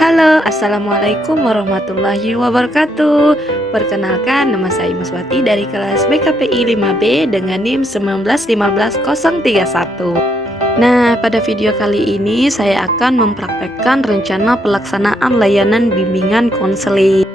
Halo, Assalamualaikum warahmatullahi wabarakatuh. Perkenalkan, nama saya Muswati dari kelas BKPI 5B dengan NIM 1915031. Nah, pada video kali ini saya akan mempraktekkan rencana pelaksanaan layanan bimbingan konseling.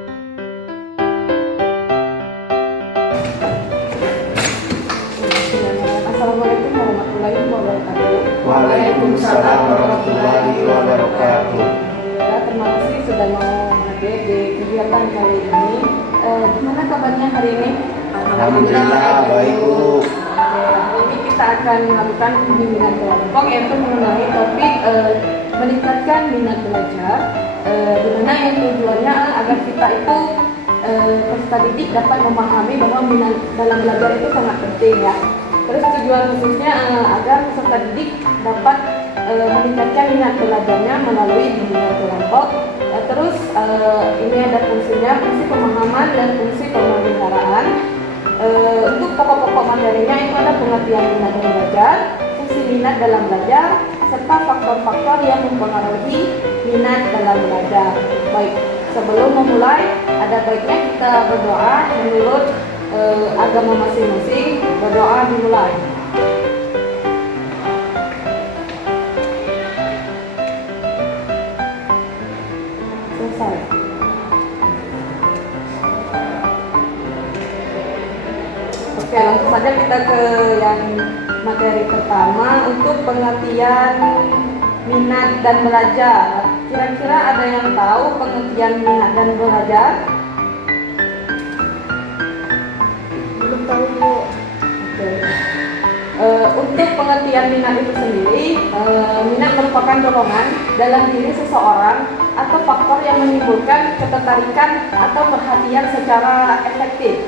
Assalamualaikum warahmatullahi wabarakatuh. Waalaikumsalam warahmatullahi wabarakatuh. Terima kasih sudah mau hadir di kegiatan kali ini. Gimana kabarnya hari ini? Alhamdulillah baik, Bu. Hari ini kita akan melakukan bimbingan kelompok yaitu mengenai topik meningkatkan minat belajar. Di mana yang tujuannya agar kita itu peserta didik dapat memahami bahwa minat dalam belajar itu sangat penting ya. Terus tujuan khususnya agar peserta didik dapat meningkatkan minat belajarnya melalui bimbingan kelompok. Terus ini ada fungsinya, fungsi pemahaman dan fungsi pemeliharaan. Untuk pokok-pokok materinya itu ada pengertian minat dalam belajar, fungsi minat dalam belajar, serta faktor-faktor yang mempengaruhi minat dalam belajar. Baik, sebelum memulai, ada baiknya kita berdoa menurut agama masing-masing. Berdoa dimulai. Selesai. Oke, langsung saja kita ke yang materi pertama untuk pengertian minat dan belajar. Kira-kira ada yang tahu pengertian minat dan belajar? Belum tahu, Bu. Oke. Untuk pengertian minat itu sendiri, minat merupakan dorongan dalam diri seseorang atau faktor yang menimbulkan ketertarikan atau perhatian secara efektif,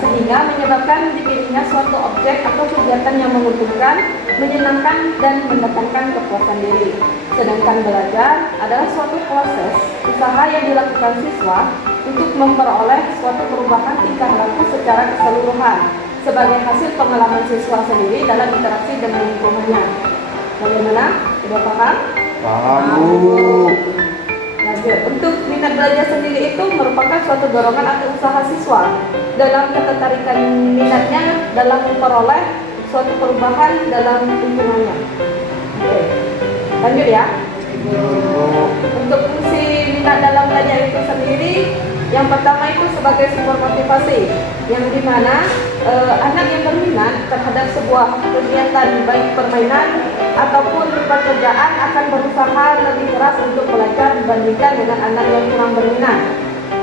sehingga menyebabkan dipilihnya suatu objek atau kegiatan yang menguntungkan, menyenangkan, dan mendatangkan kepuasan diri. Sedangkan belajar adalah suatu proses usaha yang dilakukan siswa untuk memperoleh suatu perubahan tingkah laku secara keseluruhan sebagai hasil pengalaman siswa sendiri dalam interaksi dengan lingkungannya. Bagaimana? Sudah paham? Paham, Bu. Lanjut. Untuk minat belajar sendiri itu merupakan suatu dorongan atau usaha siswa dalam ketertarikan minatnya dalam memperoleh suatu perubahan dalam lingkungannya. Oke. Lanjut ya. Untuk fungsi minat dalam belajar itu sendiri, yang pertama itu sebagai sumber motivasi, yang dimana anak yang berminat terhadap sebuah kegiatan baik permainan ataupun pekerjaan akan berusaha lebih keras untuk belajar dibandingkan dengan anak yang kurang berminat.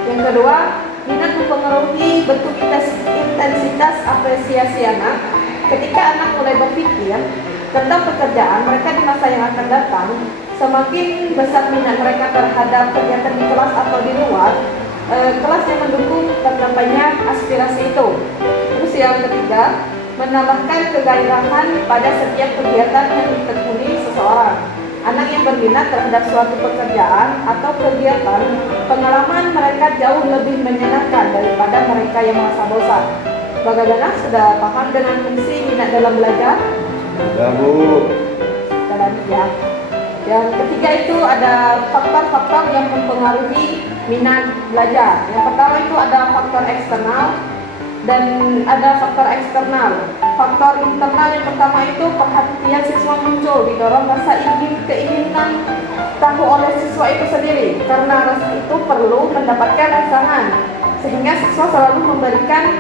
Yang kedua, minat mempengaruhi bentuk intensitas apresiasi anak. Ketika anak mulai berpikir tentang pekerjaan mereka di masa yang akan datang, semakin besar minat mereka terhadap kegiatan di kelas atau di luar kelas yang mendukung tercapainya aspirasi itu. Terus yang ketiga, menambahkan kegairahan pada setiap kegiatan yang ditekuni seseorang. Anak yang berminat terhadap suatu pekerjaan atau kegiatan, pengalaman mereka jauh lebih menyenangkan daripada mereka yang merasa bosan. Bagaimana? Sudah paham dengan fungsi minat dalam belajar? Sudah, Bu. Kita lanjut ya. Yang ketiga itu ada faktor-faktor yang mempengaruhi minat belajar. Yang pertama itu ada faktor eksternal dan ada faktor eksternal. Faktor internal yang pertama itu perhatian siswa muncul, didorong rasa keinginan tahu oleh siswa itu sendiri. Karena rasa itu perlu mendapatkan rangsangan, sehingga siswa selalu memberikan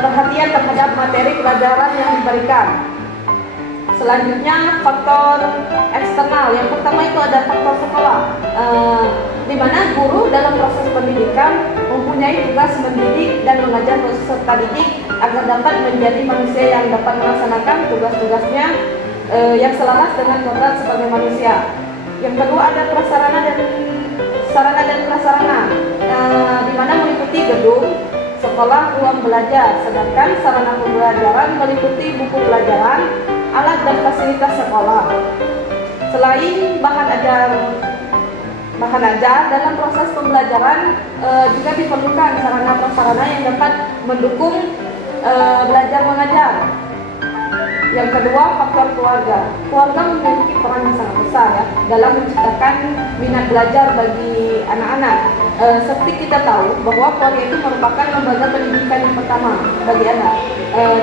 perhatian terhadap materi pelajaran yang diberikan. Selanjutnya faktor eksternal. Yang pertama itu ada faktor sekolah, di mana guru dalam proses pendidikan mempunyai tugas mendidik dan mengajar peserta didik agar dapat menjadi manusia yang dapat melaksanakan tugas-tugasnya yang selaras dengan kodrat sebagai manusia. Yang kedua ada sarana dan prasarana, di mana meliputi gedung, sekolah, ruang belajar. Sedangkan sarana pembelajaran meliputi buku pelajaran, alat dan fasilitas sekolah. Selain bahan ajar dalam proses pembelajaran juga diperlukan sarana prasarana yang dapat mendukung belajar mengajar. Yang kedua, faktor keluarga. Keluarga memiliki peran yang sangat besar ya dalam menciptakan minat belajar bagi anak-anak. Seperti kita tahu bahwa keluarga itu merupakan lembaga pendidikan yang pertama bagi anak.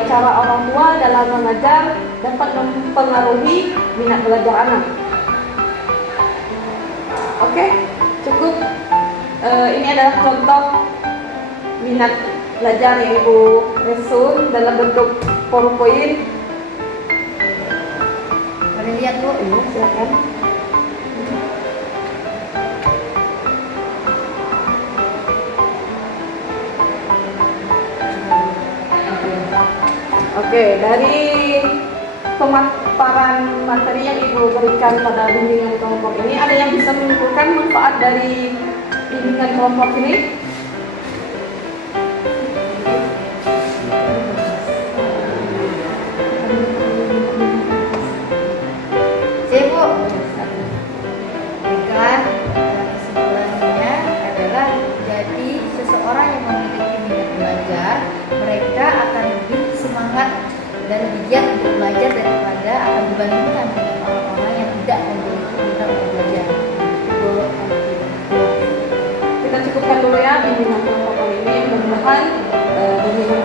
Cara orang tua dalam mengajar dapat mempengaruhi minat belajar anak. Oke, cukup. Ini adalah contoh minat belajar yang Ibu resun dalam bentuk PowerPoint. Boleh lihat Bu? Iya, silakan. Oke, dari pemaparan materi yang Ibu berikan pada bimbingan kelompok ini, ada yang bisa menyimpulkan manfaat dari bimbingan kelompok ini? Jadi Bu, baiklah, kesimpulannya adalah jadi seseorang yang memiliki minat belajar, mereka akan lebih semangat dan lebih giat untuk belajar daripada akan dibandingkan dengan orang-orang yang tidak memiliki minat untuk belajar. Bu, Kita cukupkan dulu ya bimbingan kelompok kali ini. Mudah-mudahan bimbingan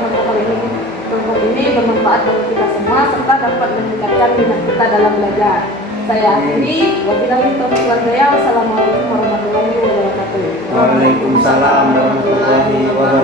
kelompok ini bermanfaat bagi kita semua serta dapat meningkatkan minat kita dalam belajar. Saya akhiri, wabillahi taufiq wal hidayah. Wassalamualaikum warahmatullahi wabarakatuh. Waalaikumsalam warahmatullahi wabarakatuh.